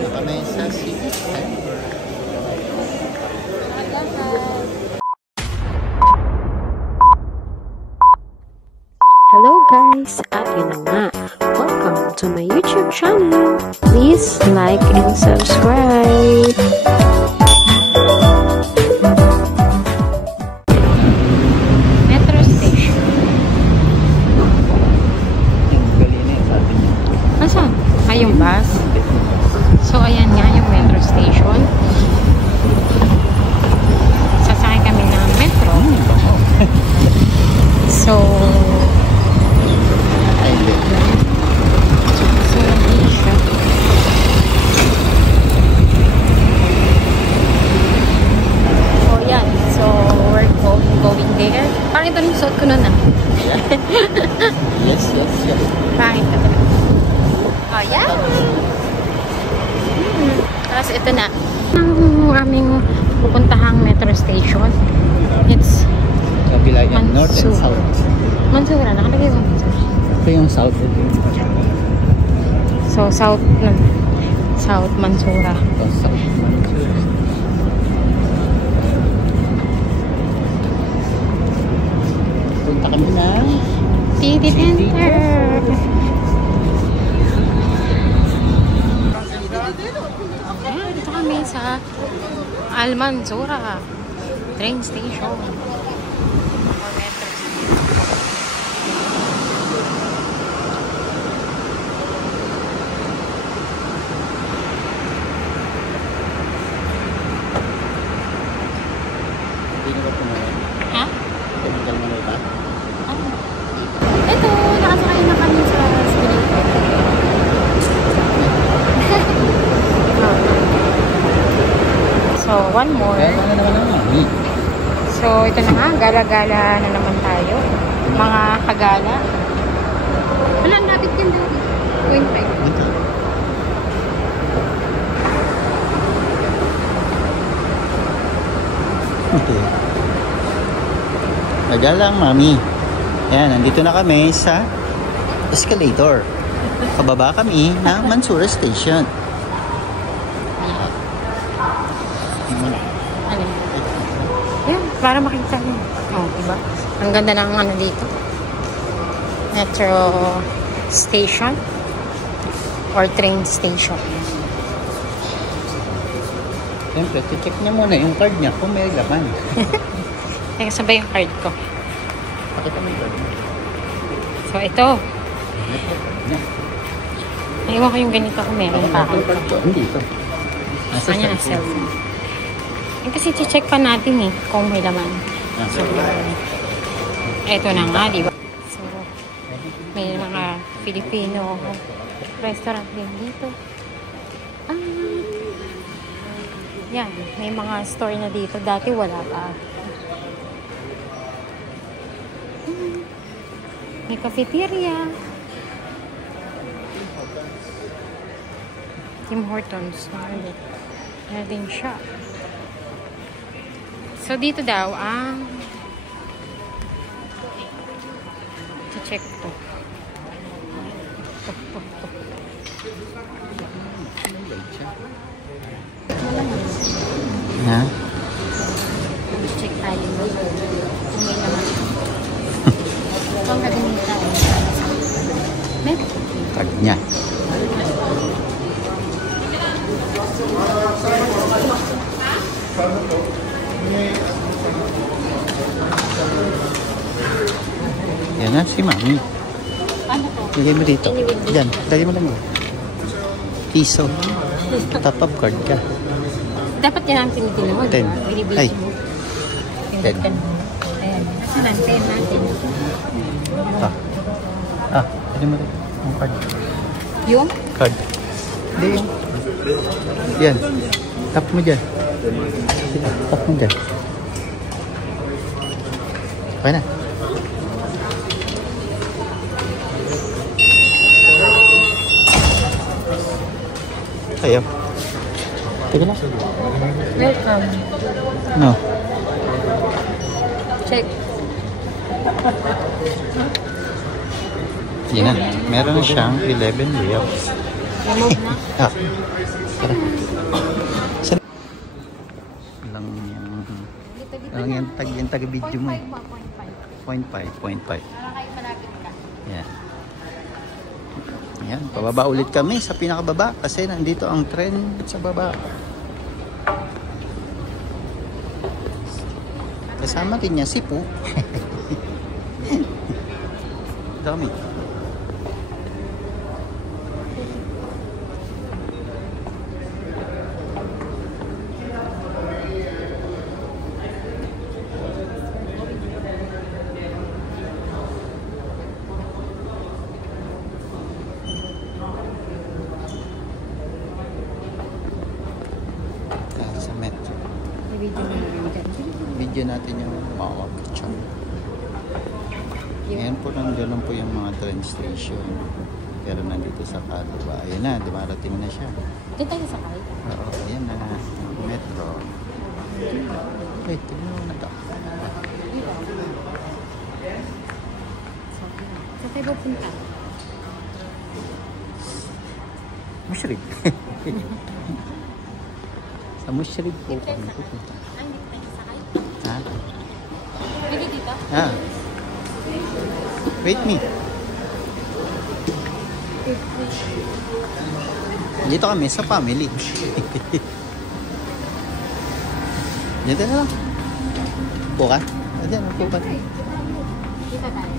Kami sa city center. Hello guys! At yun na nga, welcome to my YouTube channel. Please like and subscribe. Metro station. Asan? Ay, yung bus. So, ayan nga yung metro station. Sasakay kami ng metro. So, ito yung suot ko nun ah. Yes. Pangit ka talaga. Oh, yeah. Tapos ito na. Ang aming pupuntahang metro station. It's kabila yan, north and south. Mansura. Nakalagay mo. Ito yung south. So, South Mansura. Ito, south Mansura. Punta kami na City Center. Ayan, dito kami sa Almanzora train station. Or metro station. Hindi na ba pumunod? Ha? Pumunod mo na ba? Ito, nakasakay na kami sa escalator. So, one more. So, ito na nga, gala-gala na naman tayo. Mga kagala. Wala, napit yan daw. 0.5. Okay. Nagalang, mami. Ayan, nandito na kami sa escalator. Pababa kami ng Mansura Station. Ano? Ayan, para makita nyo. Oh, diba? Ang ganda ng ano dito. Metro station or train station. Siyempre, check niya muna yung card niya kung may laman. Teka, sabay yung card ko. Pakita mo yung card niya. So, ito. Naiwan ko yung ganito kung meron pa ako. Hindi ito. Nasa Kanya na cellphone. Eh, kasi check pa natin eh kung may laman. So, ito na nga, di ba? So, may mga Filipino restaurant din dito. Yan, may mga store na dito. Dati wala pa. May cafeteria. Tim Hortons. Meron din siya. So, dito daw ang check to. Ha? Check tayo. Kung may naman. Ito ang kaganita. Meron. Card niya. Yan na si mami. Ano to? Lagay mo dito. Diyan. Lagay mo lang mo. Piso. Top up card ka. Dapat yan ang tinitin mo. 10. Ay. 10. Ayan. Kasi lang, 10 natin. Lagay mo rin. Yung card. Yung? Card. Hindi yung. Yan. Tap mo dyan. Tap mo dyan. Okay na. Ayaw. Teka lang. Welcome. No. Check. Yan na. Meron na siyang 11 reals. Remove na. Tara. Lang yung taga-video mo. 0.5. Para kayo malapit ka. Yan. Yan, pababa ulit kami sa pinakababa kasi nandito ang tren sa baba. Kasama din niya si Poo. Dami. Sa metro. Video natin yung mga picture. Ayan po, ganun po yung mga train station. Pero nandito sa Cadiz. Ayan na, dumarating na siya. Diyan tayo sakay. Oo, ayan na. Metro. Wait, tignan mo na ito. Saan tayo pupunta? Mushrib. Sa Mushrib po kami pupunta. Ay, hindi tayo sakay. Ha? Pwede dito? Ah. Wait me. Dito kami sa family. Dito na lang. Upo ka? Diyan, upo ka. Dito tayo.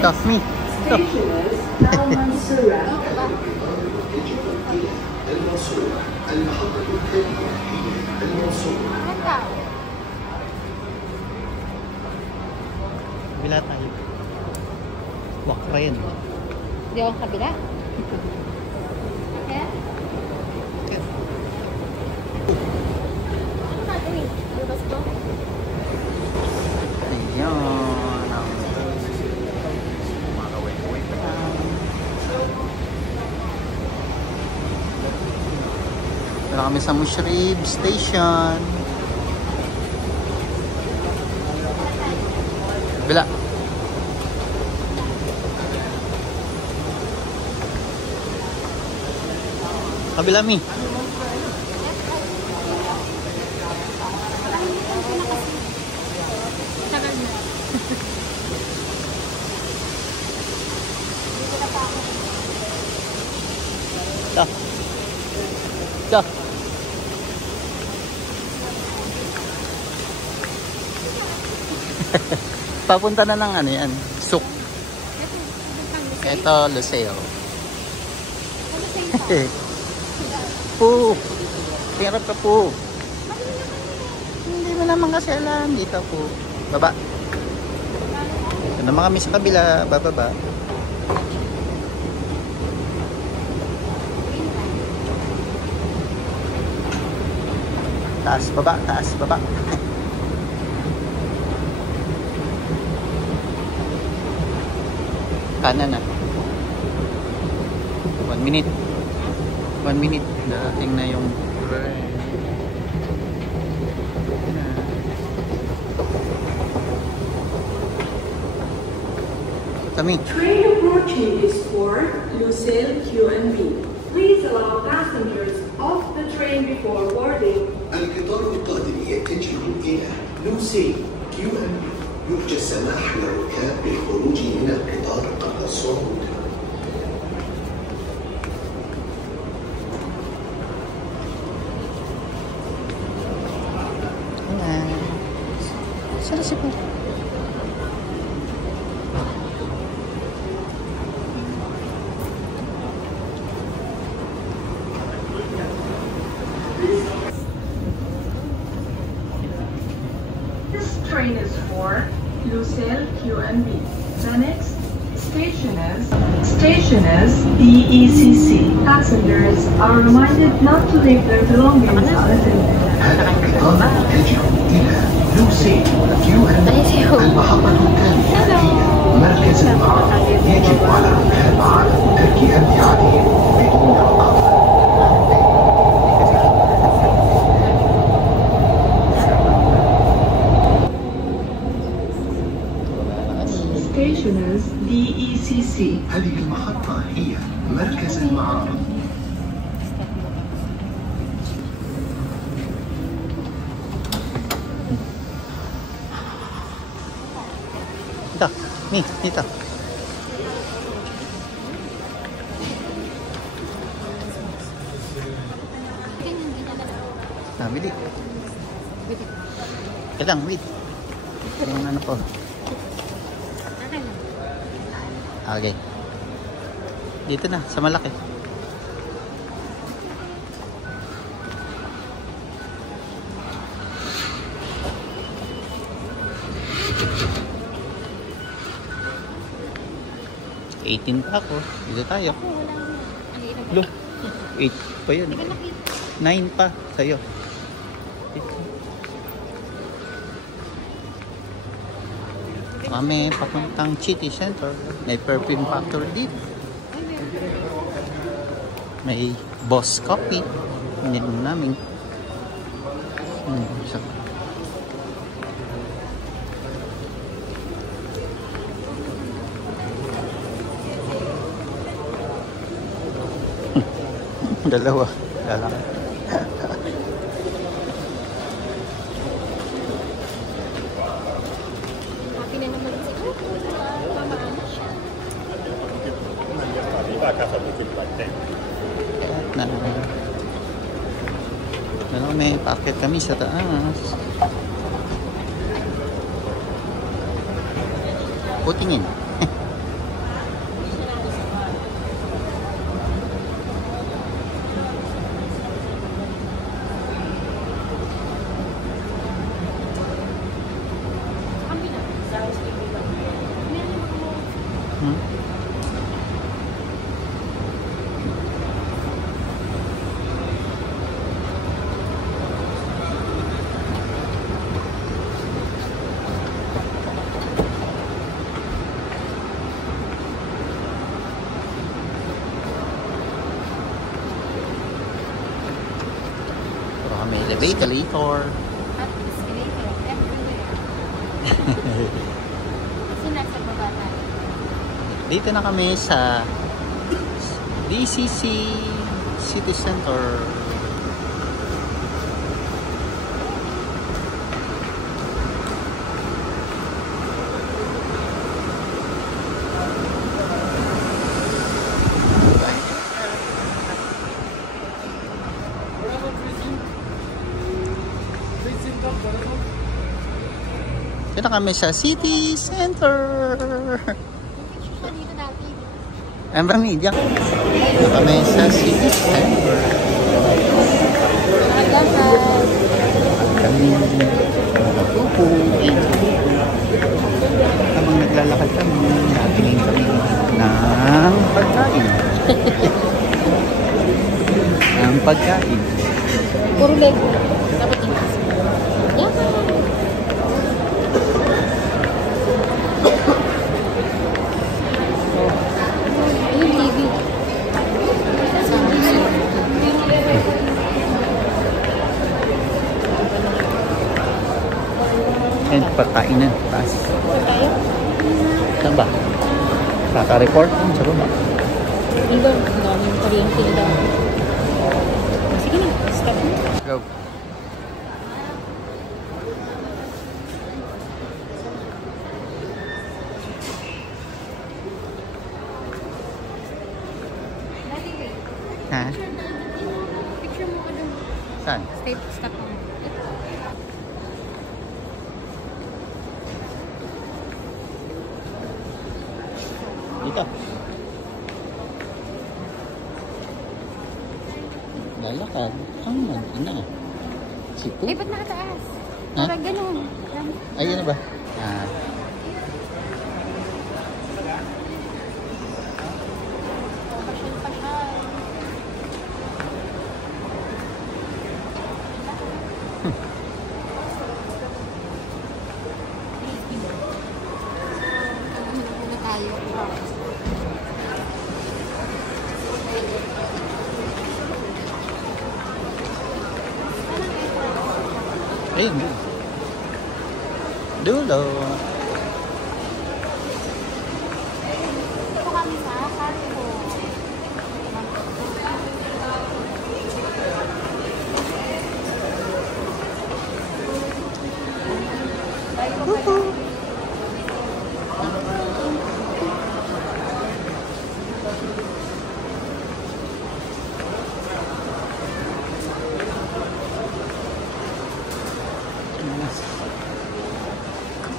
Tough me. Kabila tayo. Wakren. Di ako kabila. Kaya? Ano natin eh? Lubas ko? Ayan. Mga kaway-kaway pa lang. Wala kami sa Mushrib Station. Kabila. Kabila mi. Tagal na. Ito. Ito. Papunta na ng ano yan. Suk. Ito, Luceo. Ano sa'yo pa? Po. Tingnan ka po. Hindi mo naman kasi alam. Dito po. Baba. Ito naman kami sa kabila. Bababa. Taas, baba. Taas, baba. Kanan na. 1 minute. 1 minute. Darating na yung train. Kami. Train approaching is for Lucille, Q and B. Please allow passengers off the train before boarding. القطار القادم يتجه إلى لوسيل كيو أم بي. يرجى السماح للركاب بالخروج من القطار قبل الصعود. Sana si Po. This train is for Lucille, Q and B. The next Stationers, DECC. Passengers are reminded not to leave their belongings unattended. هذا القطار متجه إلى لوسي QNB. المحطة التالية هي مركز المعارض. يجب على الركاب عدم ترك أمتعتهم بدون وقف. Stationers, DECC. هذه المحطة هي مركز المعارض. Dito. Nih, dito. Ah, bili. Kailang, wait. Yung ano ko. Okay. Dito na, sa malaki. $18 pa ako. Dito tayo. Look. 8 pa yun. 9 pa sa'yo. Kami papuntang City Center. May Perfume Factory dito. May Boss Coffee. Ininom namin. Isa. Dalawa. Dalawa. Happy na naman siya. Tamaan na siya. Na. Dalawa, may packet kami sa taas. Putingin. May elevator. At escalator everywhere. Kasi nasa baba tayo. Dito na kami sa DCC City Center. Dito na kami sa City Center. Siya dito dati. Ang bami, diyan. Dito kami sa City Center. Magandang. Kami natupo. Habang naglalakad kami, natingin kami ng pagkain. Ang pagkain. Puro Lego. Dapat yun. Yan. Yung TV. And pagkainan. Taas. Saan tayo? Saan ba? Kaka-report sa baba. Iba. Ang daming kuryente na daw. Sige na. Stop na. Go. Ha? Picture mo ka dun. Saan? Stop mo. Dito. Lalakad. Ang ina. Sipo. Eh, ba't nakataas? Ha? Parang ganun. Ayun na ba? Ayun. Dulo. Ito kami sa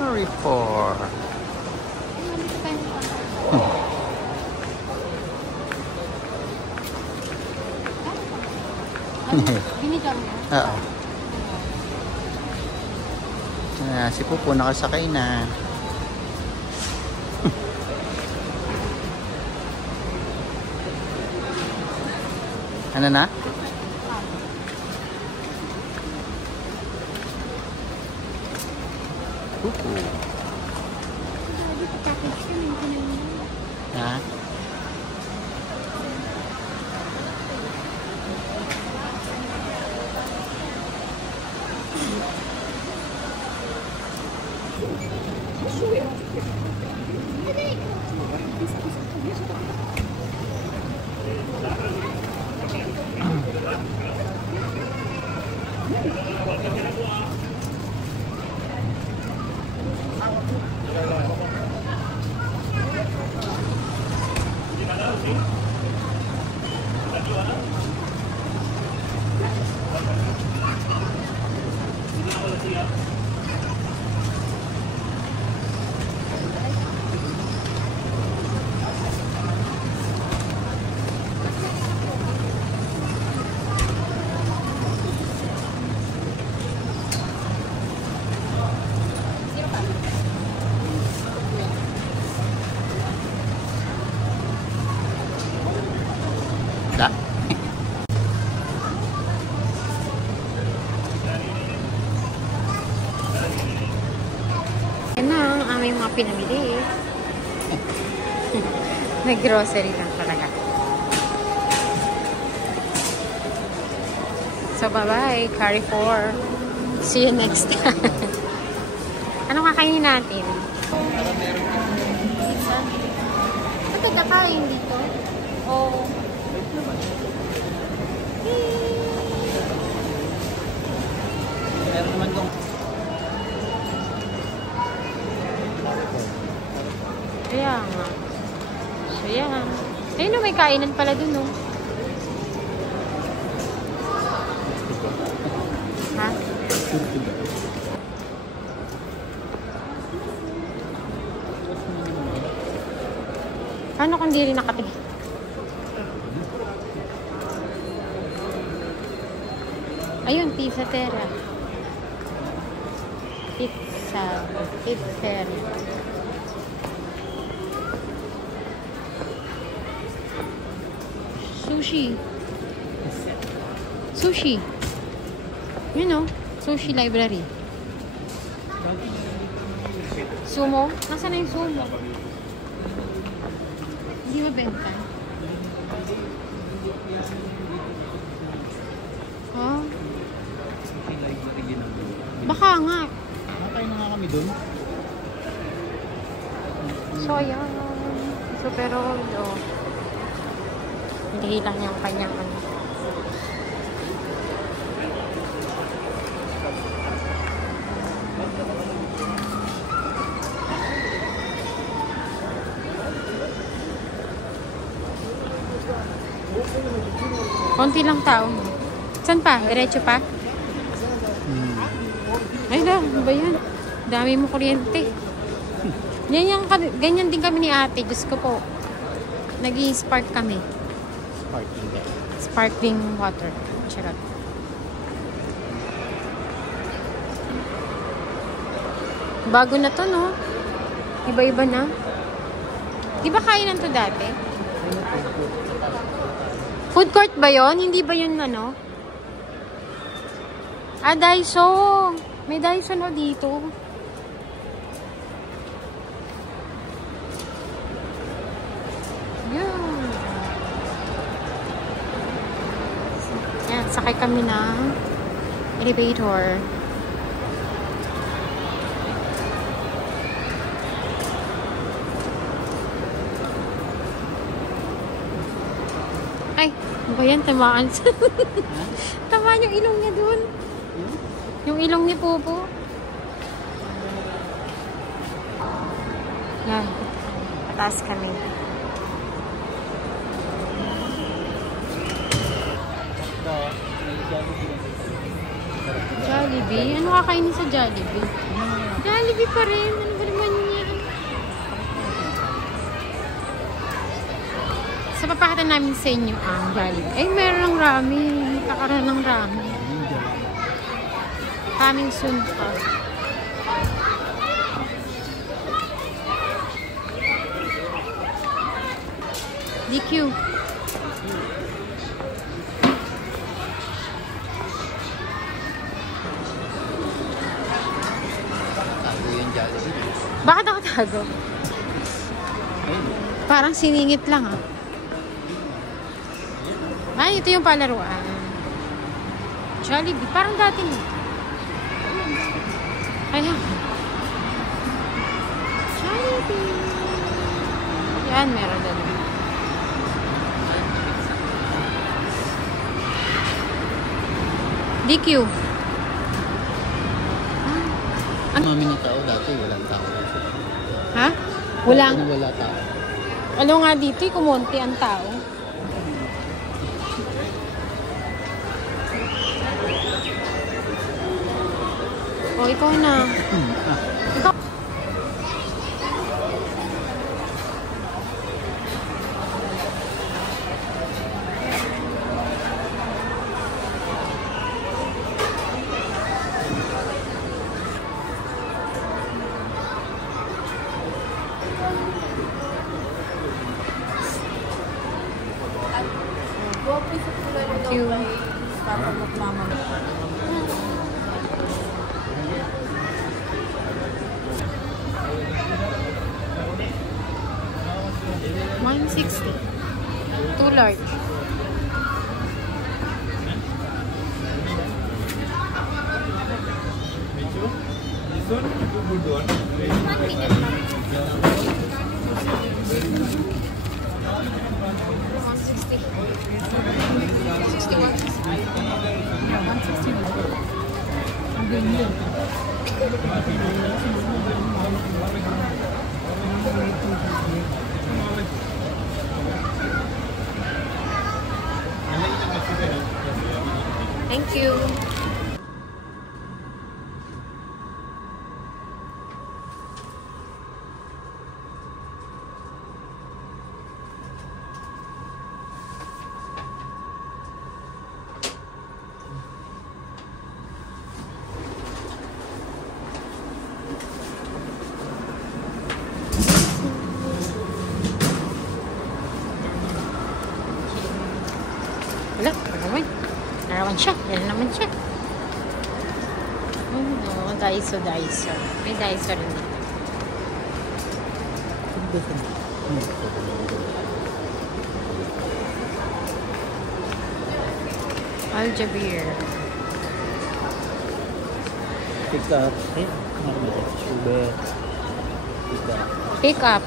Carrefour. Carrefour. Binigyan mo? Oo. Si Pupo nakasakay na. Ano na? Pupo. Ha? Da. Yan na ang aming mga pinamili. Nag-grocery lang talaga. So, bye-bye, Carrefour. See you next time. Ano kakainin natin? Pizza. Ba't nagkakain dito? Oh. Meron naman dong. Kaya nga. So, yan. Ayun o, may kainan pala dun, no? Ha? Paano kung di rin nakatingin? Ayun, Pizza Terra. Pizza Terra. Sushi. Sushi. You know, sushi library. Sumo? Nasaan na yung sumo? Hindi mabenta. Oh. Baka nga. Nakakain na nga kami dun. So, ayan. Super old, oh. Hindi lang yung kanyang ano. Konti lang tao. Saan pa? Diretso pa? Ay na, ano ba yan? Dami mo kuryente. Ganyan din kami ni ate. Diyos ko po. Nag-i-spark kami. Sparkling water. Charot. Bago na to, no? Iba-iba na. Di ba kainan to dati? Food court ba yon? Hindi ba yun ano? Ah, Daiso. May Daiso na dito. Sakay kami ng elevator. Ay, ano ba yan? Tamaan. Tamaan yung ilong niya dun. Yung ilong ni Popo. Yan. Pataas kami. Jollibee? Ano kakainin sa Jollibee? Jollibee pa rin. Ano ba naman yan? So, papakita namin sa inyo ang Jollibee. Ay, meron ng ramen. Kakaroon ng ramen. Coming soon pa. DQ. Tago yung Jollibee. Bakit ako tago? Parang siningit lang ah. Ay, ito yung palaruan. Jollibee. Parang dati na. Ayan. Jollibee. Yan, meron doon. DQ. Ano namin yung tao dati? Walang tao. Ha? Walang? Wala tao. Ano nga dito, kumonti ang tao. O, ikaw na. Ikaw. Thank you. $160. Too large. Thank you. Wala, naman. Naraman siya. Yan naman siya. Oh, no. Daiso. May Daiso rin dito. Aljabir. Pick up. Sugar. Pick up.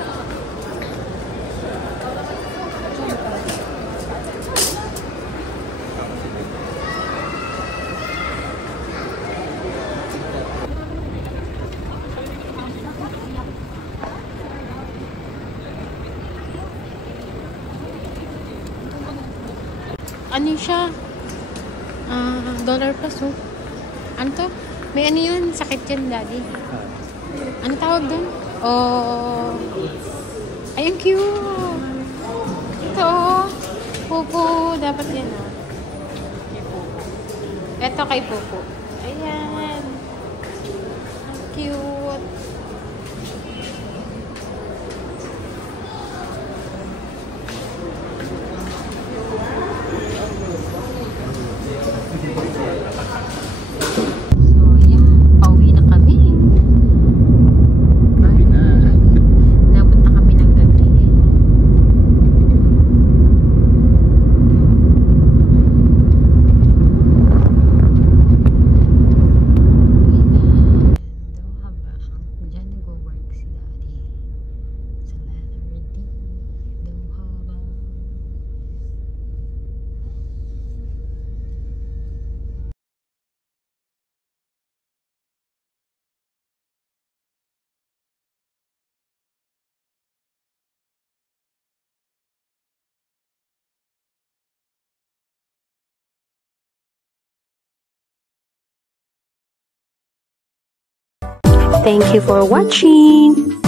Ano siya? Dollar plus, oh. Ano to? May ano yun? Sakit yun, daddy. Ano tawag doon? Oh. Ay, ang cute. Ito, oh. Pupo. Dapat yan, oh. Ito kay Pupo. Ayan. Ang cute. Thank you for watching.